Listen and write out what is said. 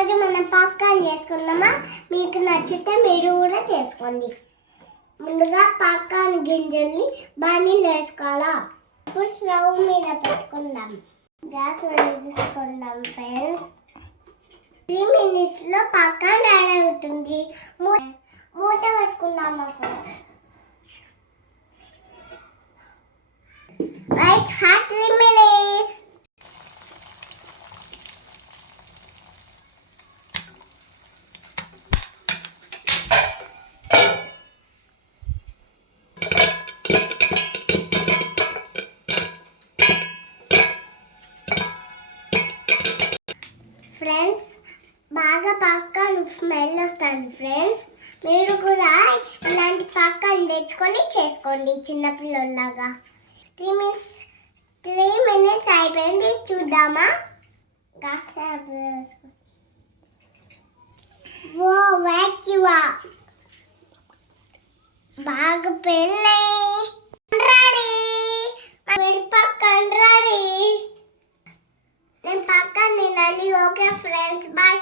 ఈరోజు మనం పాప్కార్న్ చేసుకుందామా. మీకు నచ్చితే మీరు కూడా చేసుకోండి. ముందుగా పాప్కార్న్ గింజల్ని బాణీలో వేసుకోవాలా. ఇప్పుడు స్టవ్ మీద పెట్టుకుందాం. గ్యాస్ వెలిగించుకుందాం ఫ్రెండ్స్. 3 minutesలో పాప్కార్న్ రెడీ అవుతుంది. మూత పెట్టుకుందామా friends. Wait for 3 minutes. Friends, బాగా పాప్కార్న్ స్మెల్ వస్తుంది ఫ్రెండ్స్. మీరు కూడా ఇలాంటి పాప్కార్న్ తెచ్చుకొని చేసుకోండి చిన్నపిల్లలాగా. 3 minutes అయిపోయింది, చూద్దామా. బాగా పెళ్ళాయి. Ready popcorn ready. నేను పాప్కార్న్ తినాలి. Okay friends, bye.